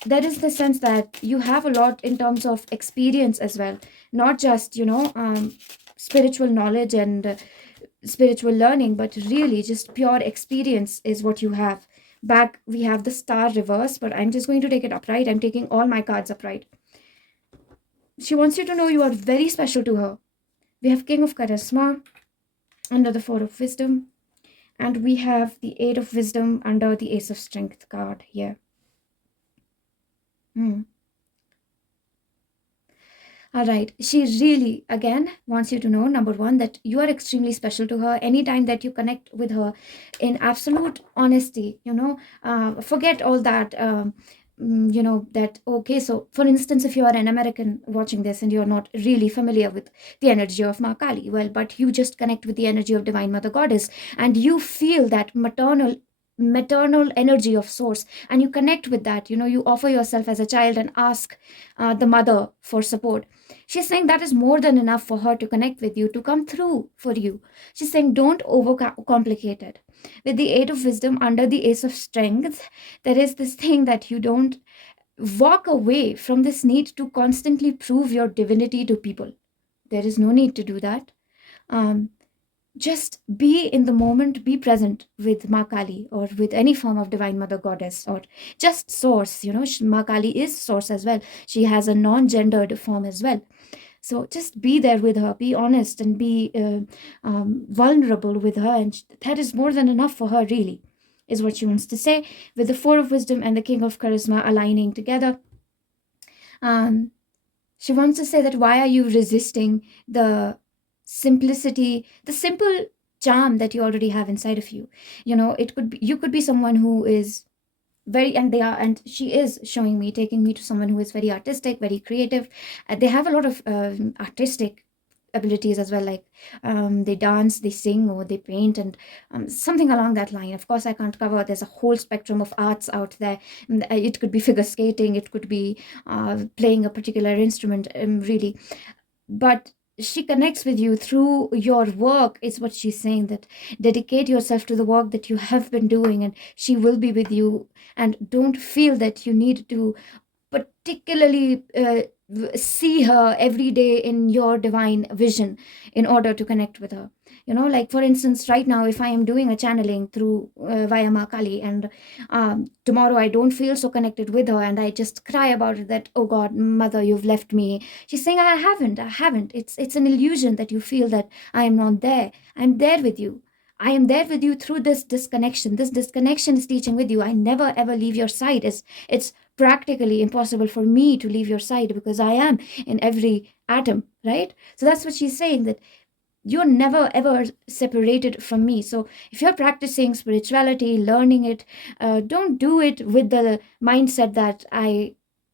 there is the sense that you have a lot in terms of experience as well, not just spiritual knowledge and spiritual learning, but really just pure experience is what you have. Back we have the star reverse, but I'm just going to take it upright. I'm taking all my cards upright. She wants you to know you are very special to her. We have King of Charisma under the 4 of Wisdom, and we have the 8 of Wisdom under the Ace of Strength card here. All right, she really again wants you to know, number 1, that you are extremely special to her. Anytime that you connect with her in absolute honesty, forget all that that, okay, so for instance, if you are an American watching this and you're not really familiar with the energy of Ma Kali, well, but you just connect with the energy of Divine Mother Goddess, and you feel that maternal energy of source, and you connect with that, you offer yourself as a child and ask the mother for support. She's saying that is more than enough for her to connect with you, to come through for you. She's saying don't overcomplicate it. With the 8 of Wisdom under the Ace of Strength, there is this thing that you don't walk away from this need to constantly prove your divinity to people. There is no need to do that. Just be in the moment, be present with Ma Kali or with any form of Divine Mother Goddess, or just source. Ma Kali is source as well. She has a non-gendered form as well. So just be there with her, be honest, and be vulnerable with her, and that is more than enough for her, really, is what she wants to say. With the 4 of Wisdom and the King of Charisma aligning together, she wants to say that why are you resisting the simplicity, the simple charm that you already have inside of you? You could be someone who is and she is showing me, taking me to someone who is very artistic, very creative. They have a lot of artistic abilities as well, like they dance, they sing, or they paint, and something along that line. Of course, I can't cover, there's a whole spectrum of arts out there. It could be figure skating, it could be playing a particular instrument, really. But she connects with you through your work, is what she's saying, that dedicate yourself to the work that you have been doing, and she will be with you. And don't feel that you need to particularly see her every day in your divine vision in order to connect with her. Like for instance, right now, if I am doing a channeling through via Ma Kali, and tomorrow I don't feel so connected with her, and I just cry about it, that, oh God, mother, you've left me. She's saying, I haven't. It's an illusion that you feel that I am not there. I'm there with you. I am there with you through this disconnection. This disconnection is teaching with you. I never ever leave your side. It's practically impossible for me to leave your side, because I am in every atom, right? So that's what she's saying, that you're never ever separated from me. So if you're practicing spirituality, learning it, don't do it with the mindset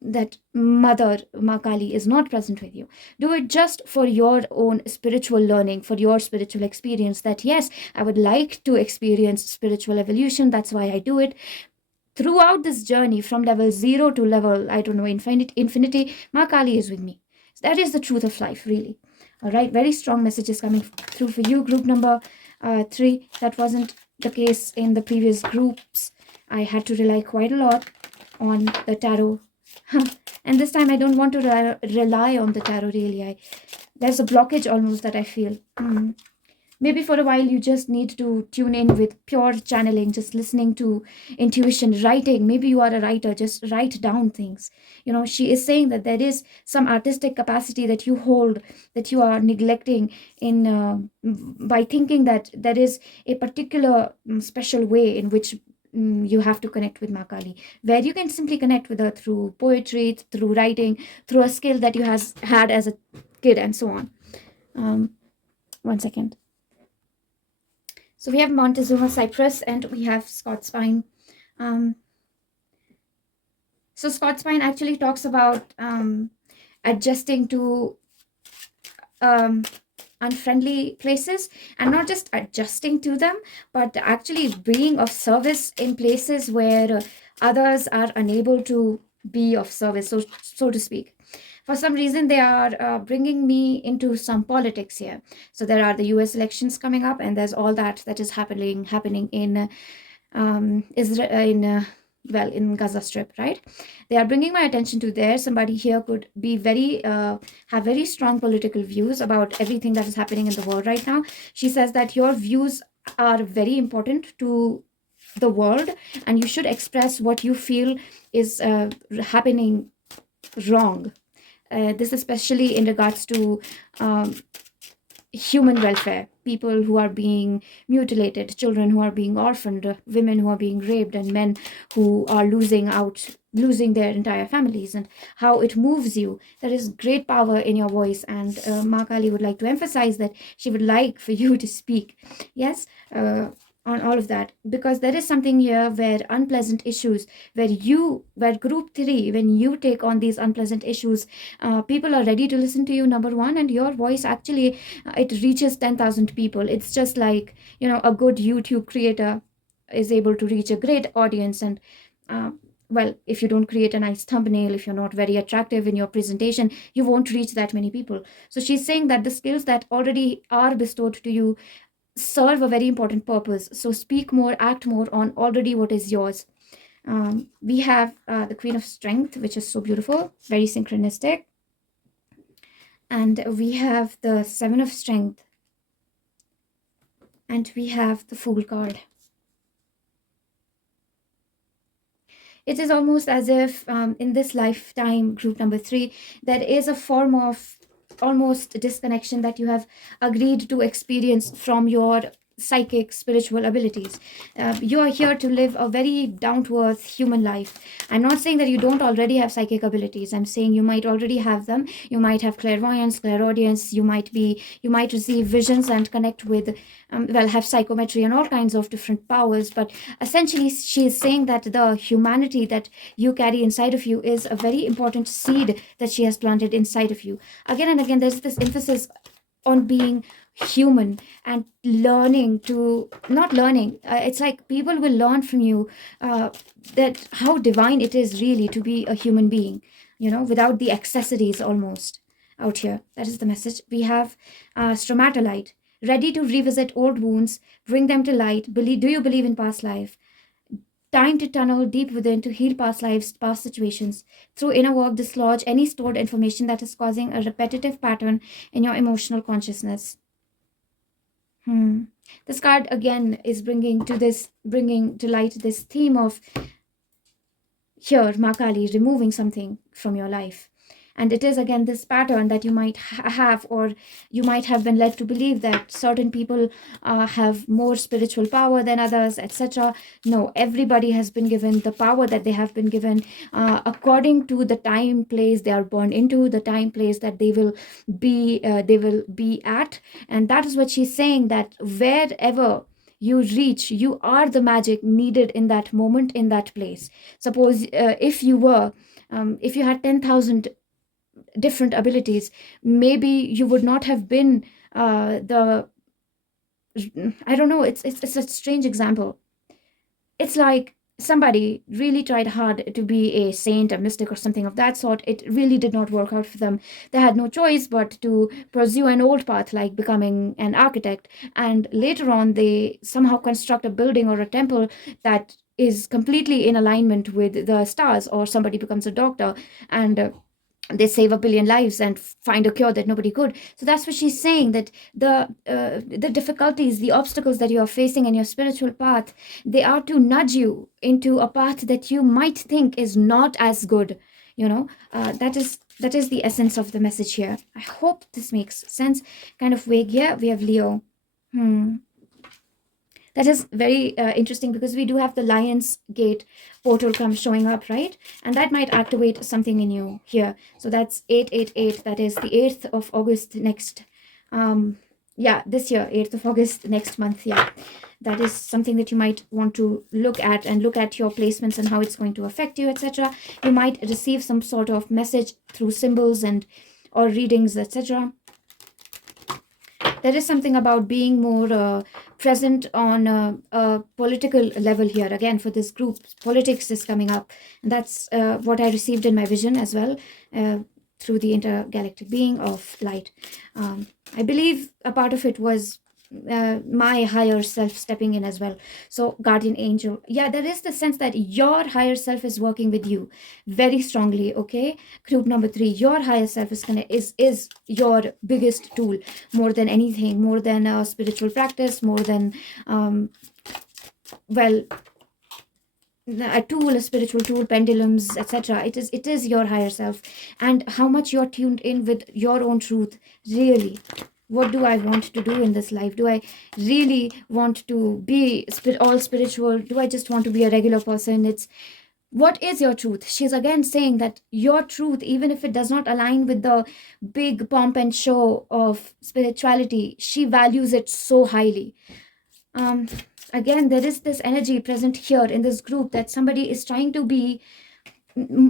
that Mother Ma Kali is not present with you. Do it just for your own spiritual learning, for your spiritual experience, that yes, I would like to experience spiritual evolution, that's why I do it. Throughout this journey from level 0 to level, I don't know, infinity, Ma Kali is with me. That is the truth of life, really. All right, very strong messages coming through for you, group number 3. That wasn't the case in the previous groups. I had to rely quite a lot on the tarot. And this time I don't want to rely on the tarot, really. There's a blockage almost that I feel. Maybe for a while you just need to tune in with pure channeling, just listening to intuition, writing. Maybe you are a writer, just write down things. She is saying that there is some artistic capacity that you hold, that you are neglecting in by thinking that there is a particular special way in which you have to connect with Ma Kali, where you can simply connect with her through poetry, through writing, through a skill that you had as a kid, and so on. One second. So we have Montezuma cypress, and we have Scots pine. So Scots pine actually talks about adjusting to unfriendly places, and not just adjusting to them, but actually being of service in places where others are unable to be of service, so to speak. For some reason, they are bringing me into some politics here. So there are the US elections coming up, and there's all that is happening in Israel, in Gaza Strip, right? They are bringing my attention to there. Somebody here could be have very strong political views about everything that is happening in the world right now. She says that your views are very important to the world, and you should express what you feel is happening wrong. This especially in regards to human welfare, people who are being mutilated, children who are being orphaned, women who are being raped, and men who are losing their entire families, and how it moves you. There is great power in your voice, and Ma Kali would like to emphasize that she would like for you to speak. Yes, on all of that, because there is something here where unpleasant issues, where group 3, when you take on these unpleasant issues, people are ready to listen to you, number one, and your voice actually it reaches 10,000 people. It's just like a good YouTube creator is able to reach a great audience, and well, if you don't create a nice thumbnail, if you're not very attractive in your presentation, you won't reach that many people. So she's saying that the skills that already are bestowed to you serve a very important purpose. So speak more, act more on already what is yours. We have the Queen of Strength, which is so beautiful, very synchronistic. And we have the Seven of Strength. And we have the Fool card. It is almost as if in this lifetime, group number 3, there is a form of almost disconnection that you have agreed to experience from your psychic spiritual abilities. You are here to live a very down-to-earth human life. I'm not saying that you don't already have psychic abilities. I'm saying you might already have them. You might have clairvoyance, clairaudience. You might receive visions and connect with have psychometry and all kinds of different powers. But essentially she is saying that the humanity that you carry inside of you is a very important seed that she has planted inside of you. Again and again, there's this emphasis on being human and learning to not learning it's like people will learn from you that how divine it is really to be a human being, without the accessories almost out here. That is the message. We have stromatolite, ready to revisit old wounds, bring them to light. Do you believe in past life? Time to tunnel deep within to heal past lives, past situations. Through inner work, dislodge any stored information that is causing a repetitive pattern in your emotional consciousness. This card again is bringing to light this theme of here, Ma Kali, removing something from your life. And it is again this pattern that you might have, or you might have been led to believe that certain people have more spiritual power than others, etc. No, everybody has been given the power that they have been given according to the time, place they are born into, the time, place that they will be at. And that is what she's saying, that wherever you reach, you are the magic needed in that moment, in that place. Suppose if you had 10,000 different abilities, maybe you would not have been the I don't know, it's a strange example. It's like somebody really tried hard to be a saint, a mystic, or something of that sort. It really did not work out for them. They had no choice but to pursue an old path, like becoming an architect. And later on, they somehow construct a building or a temple that is completely in alignment with the stars, or somebody becomes a doctor and they save a billion lives and find a cure that nobody could. So that's what she's saying, that the difficulties, the obstacles that you are facing in your spiritual path, they are to nudge you into a path that you might think is not as good. That is the essence of the message here. I hope this makes sense. Kind of vague. Yeah, we have Leo. That is very interesting, because we do have the Lion's Gate portal showing up, right? And that might activate something in you here. So that's 888. That is the 8th of August next. This year, 8th of August next month. Yeah, that is something that you might want to look at, and look at your placements and how it's going to affect you, etc. You might receive some sort of message through symbols or readings, etc. There is something about being more present on a political level here. Again, for this group, politics is coming up. And that's what I received in my vision as well, through the intergalactic being of light. I believe a part of it was my higher self stepping in as well. So guardian angel, yeah, there is the sense that your higher self is working with you very strongly. Okay, group number 3, your higher self is your biggest tool, more than anything, more than a spiritual practice, more than a tool, a spiritual tool, pendulums, etc. It is your higher self, and how much you're tuned in with your own truth. Really, what do I want to do in this life? Do I really want to be all spiritual? Do I just want to be a regular person? It's what is your truth? She's again saying that your truth, even if it does not align with the big pomp and show of spirituality, she values it so highly. Again, there is this energy present here in this group that somebody is trying to be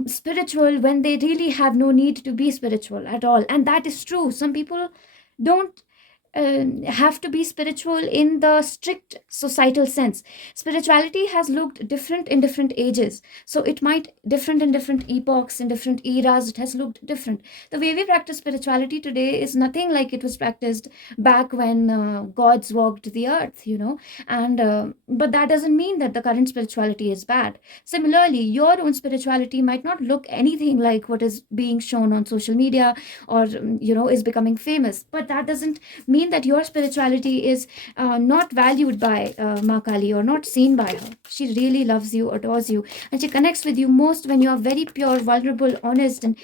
spiritual when they really have no need to be spiritual at all. And that is true. Some people don't have to be spiritual in the strict societal sense. Spirituality has looked different in different ages, so it might different in different epochs, in different eras. It has looked different. The way we practice spirituality today is nothing like it was practiced back when gods walked the earth, and but that doesn't mean that the current spirituality is bad. Similarly, your own spirituality might not look anything like what is being shown on social media, or is becoming famous, but that doesn't mean that your spirituality is not valued by Ma Kali, or not seen by her. She really loves you, adores you, and she connects with you most when you are very pure, vulnerable, honest, and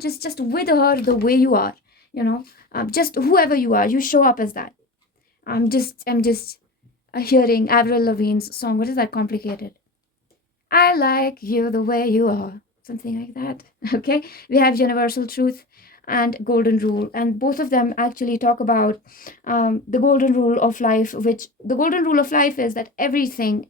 just with her the way you are. Just whoever you are, you show up as that. I'm just hearing Avril Lavigne's song. What is that? Complicated. I like you the way you are. Something like that. Okay. We have universal truth and golden rule, and both of them actually talk about the golden rule of life, which the golden rule of life is that everything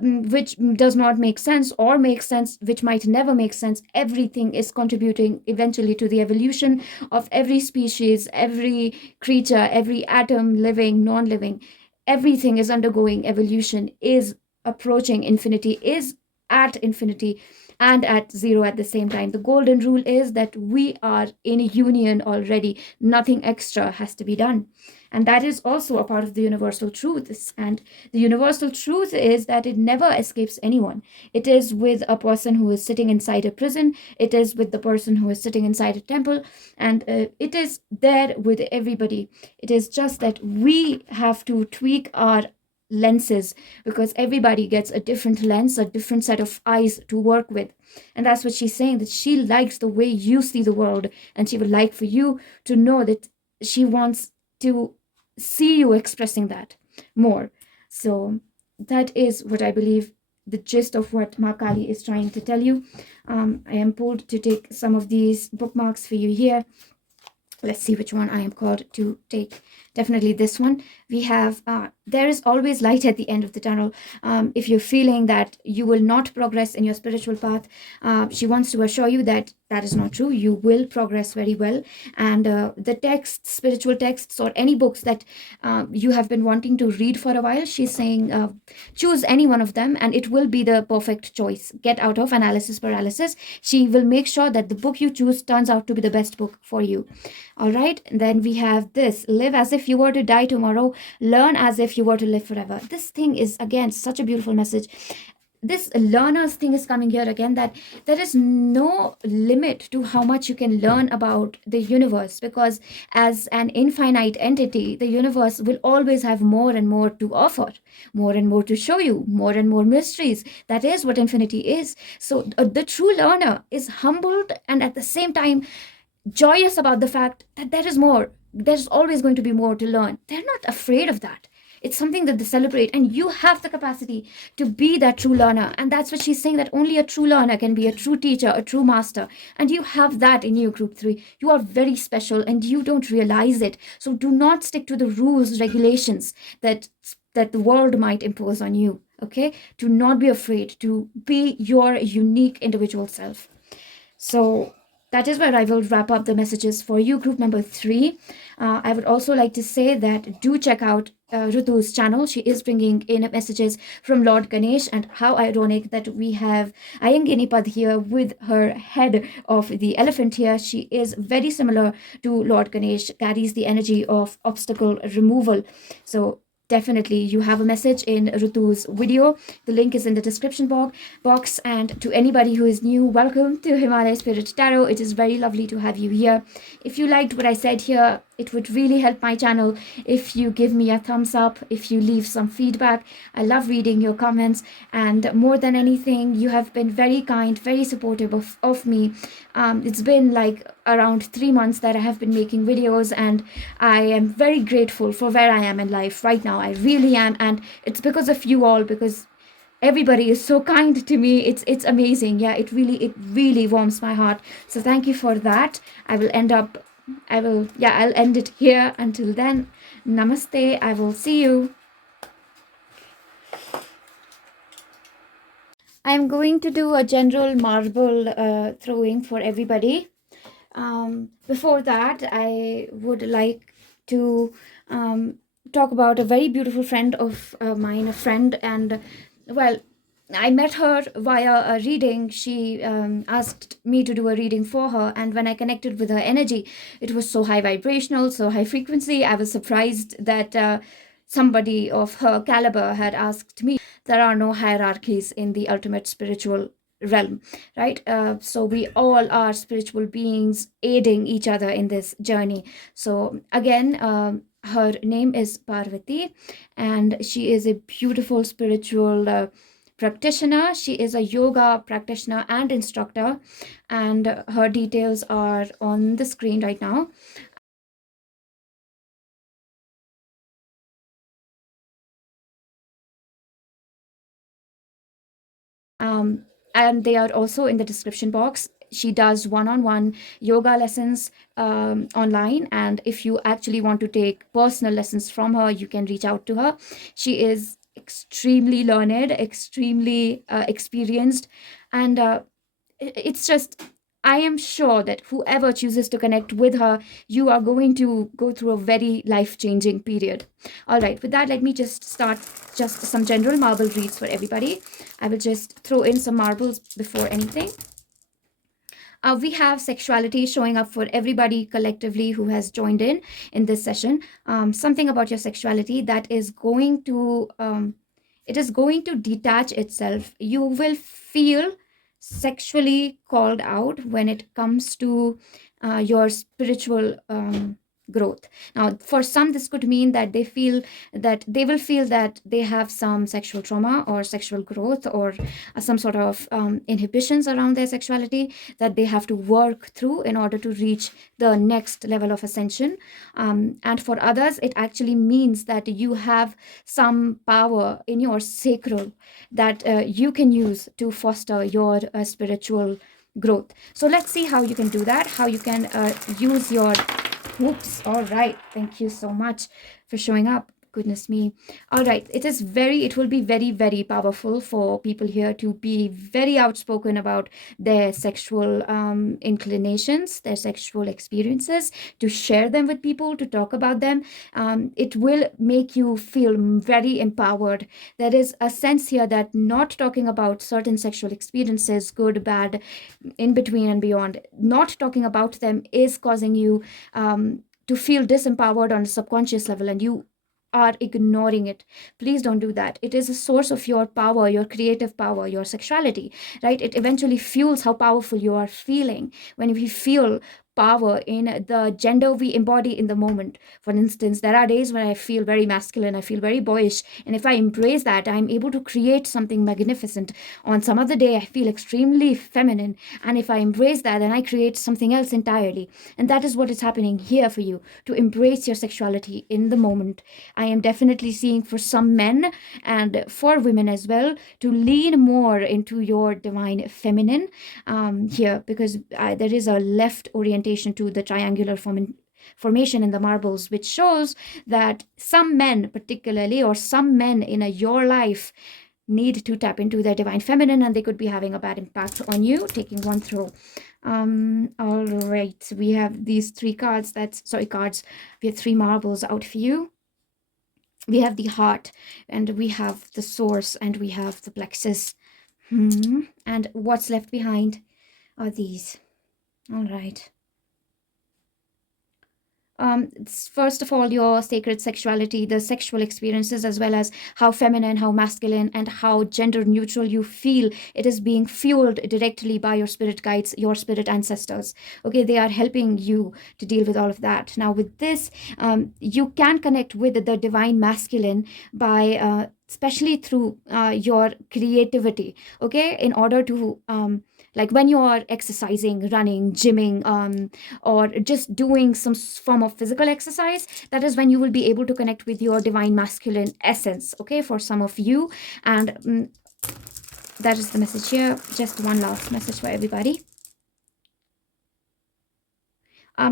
which does not make sense, or makes sense which might never make sense, everything is contributing eventually to the evolution of every species, every creature, every atom, living, non-living. Everything is undergoing evolution, is approaching infinity, is at infinity and at zero at the same time. The golden rule is that we are in union already. Nothing extra has to be done. And that is also a part of the universal truth. And the universal truth is that it never escapes anyone. It is with a person who is sitting inside a prison, it is with the person who is sitting inside a temple, and it is there with everybody. It is just that we have to tweak our lenses, because everybody gets a different lens, a different set of eyes to work with. And that's what she's saying, that she likes the way you see the world, and she would like for you to know that she wants to see you expressing that more. So that is what I believe the gist of what Ma Kali is trying to tell you. I am pulled to take some of these bookmarks for you here. Let's see which one I am called to take. Definitely this one. We have, there is always light at the end of the tunnel. If you're feeling that you will not progress in your spiritual path, she wants to assure you that that is not true. You will progress very well. And the texts, spiritual texts, or any books that you have been wanting to read for a while, she's saying choose any one of them and it will be the perfect choice. Get out of analysis paralysis. She will make sure that the book you choose turns out to be the best book for you. All right, then we have this: live as if you were to die tomorrow, learn as if you were to live forever. This thing is, again, such a beautiful message. This learners thing is coming here again, that there is no limit to how much you can learn about the universe, because as an infinite entity, the universe will always have more and more to offer, more and more to show you, more and more mysteries. That is what infinity is. So the true learner is humbled and at the same time joyous about the fact that there is more. There's always going to be more to learn. They're not afraid of that. It's something that they celebrate, and you have the capacity to be that true learner. And that's what she's saying, that only a true learner can be a true teacher, a true master. And you have that in you, group 3. You are very special and you don't realize it. So do not stick to the rules, regulations that the world might impose on you. Okay? Do not be afraid to be your unique individual self. So that is where I will wrap up the messages for you, group number 3. I would also like to say that do check out Rutu's channel. She is bringing in messages from Lord Ganesh, and how ironic that we have Ayanginipad here with her head of the elephant here. She is very similar to Lord Ganesh, carries the energy of obstacle removal. So definitely you have a message in Rutu's video. The link is in the description box. And to anybody who is new, welcome to Himalaya Spirit Tarot. It is very lovely to have you here. If you liked what I said here, it would really help my channel if you give me a thumbs up, if you leave some feedback. I love reading your comments, and more than anything, you have been very kind, very supportive of me. It's been like around 3 months that I have been making videos, and I am very grateful for where I am in life right now. I really am, and it's because of you all, because everybody is so kind to me. It's amazing. Yeah, it really warms my heart. So thank you for that. I'll end it here. Until then, namaste. I will see you. I'm going to do a general marble throwing for everybody. Before that, I would like to talk about a very beautiful friend of mine, and well, I met her via a reading. She asked me to do a reading for her, and when I connected with her energy, it was so high vibrational, so high frequency. I was surprised that somebody of her caliber had asked me. There are no hierarchies in the ultimate spiritual realm, right? So we all are spiritual beings aiding each other in this journey. So again, her name is Parvathy, and she is a beautiful spiritual practitioner. She is a yoga practitioner and instructor, and her details are on the screen right now. And they are also in the description box. She does one-on-one yoga lessons online, and if you actually want to take personal lessons from her, you can reach out to her. She is extremely learned, extremely experienced, and it's just, I am sure that whoever chooses to connect with her, you are going to go through a very life-changing period. All right, with that, let me just start just some general marble reads for everybody. I will just throw in some marbles before anything. We have sexuality showing up for everybody collectively who has joined in this session. Something about your sexuality that is going to it is going to detach itself. You will feel sexually called out when it comes to your spiritual growth. Now, for some, this could mean that they will feel that they have some sexual trauma or sexual growth, or some sort of inhibitions around their sexuality that they have to work through in order to reach the next level of ascension. And for others, it actually means that you have some power in your sacral that you can use to foster your spiritual growth. So let's see how you can do that, how you can use your oops. All right, thank you so much for showing up. Goodness me. All right, it will be very, very powerful for people here to be very outspoken about their sexual inclinations, their sexual experiences, to share them with people, to talk about them. It will make you feel very empowered. There is a sense here that not talking about certain sexual experiences, good, bad, in between and beyond, not talking about them is causing you to feel disempowered on a subconscious level, and you are ignoring it. Please don't do that. It is a source of your power, your creative power, your sexuality, right? It eventually fuels how powerful you are feeling when we feel power in the gender we embody in the moment. For instance, there are days when I feel very masculine, I feel very boyish, and if I embrace that, I'm able to create something magnificent. On some other day, I feel extremely feminine, and if I embrace that, then I create something else entirely. And that is what is happening here for you, to embrace your sexuality in the moment. I am definitely seeing for some men and for women as well to lean more into your divine feminine here, because there is a left orientation to the triangular formation in the marbles, which shows that some men particularly, or some men in your life, need to tap into their divine feminine, and they could be having a bad impact on you. Taking one throw. All right, we have these three cards. Cards. We have three marbles out for you. We have the heart, and we have the source, and we have the plexus. And what's left behind are these. All right. First of all, your sacred sexuality, the sexual experiences, as well as how feminine, how masculine, and how gender neutral you feel, it is being fueled directly by your spirit guides, your spirit ancestors. Okay, they are helping you to deal with all of that. Now, with this, you can connect with the divine masculine by especially through your creativity. Okay, in order to like when you are exercising, running, gymming, or just doing some form of physical exercise, that is when you will be able to connect with your divine masculine essence. Okay, for some of you. And that is the message here. Just one last message for everybody.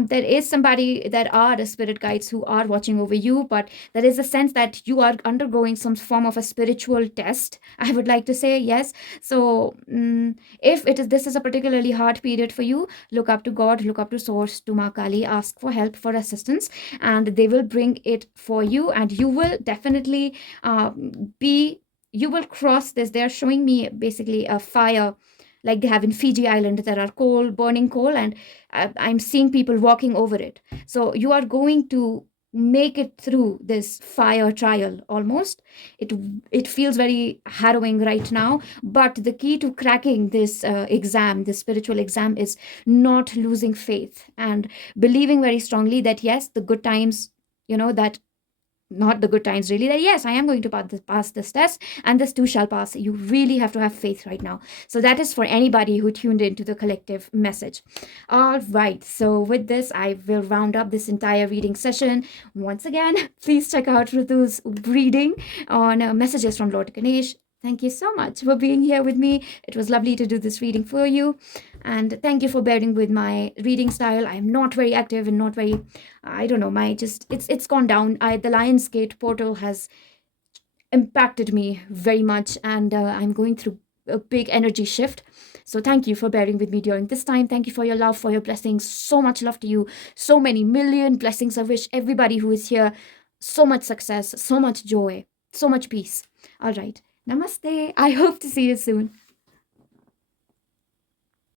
There is somebody, there are the spirit guides who are watching over you, but there is a sense that you are undergoing some form of a spiritual test, I would like to say. Yes. So if this is a particularly hard period for you, look up to God, look up to source, to Ma Kali, ask for help, for assistance, and they will bring it for you, and you will definitely you will cross this. They're showing me basically a fire like they have in Fiji Island. There are burning coal, and I'm seeing people walking over it. So you are going to make it through this fire trial almost. It feels very harrowing right now, but the key to cracking this exam, this spiritual exam, is not losing faith and believing very strongly that yes, the good times, that not the good times really, that yes, I am going to pass this test, and this too shall pass. You really have to have faith right now. So that is for anybody who tuned into the collective message. All right, so with this, I will round up this entire reading session. Once again, please check out Ritu's reading on Messages from Lord Ganesh. Thank you so much for being here with me. It was lovely to do this reading for you. And thank you for bearing with my reading style. I'm not very active and not very, I don't know, it's gone down. The Lionsgate portal has impacted me very much, and I'm going through a big energy shift. So thank you for bearing with me during this time. Thank you for your love, for your blessings. So much love to you. So many million blessings. I wish everybody who is here so much success, so much joy, so much peace. All right. Namaste. I hope to see you soon.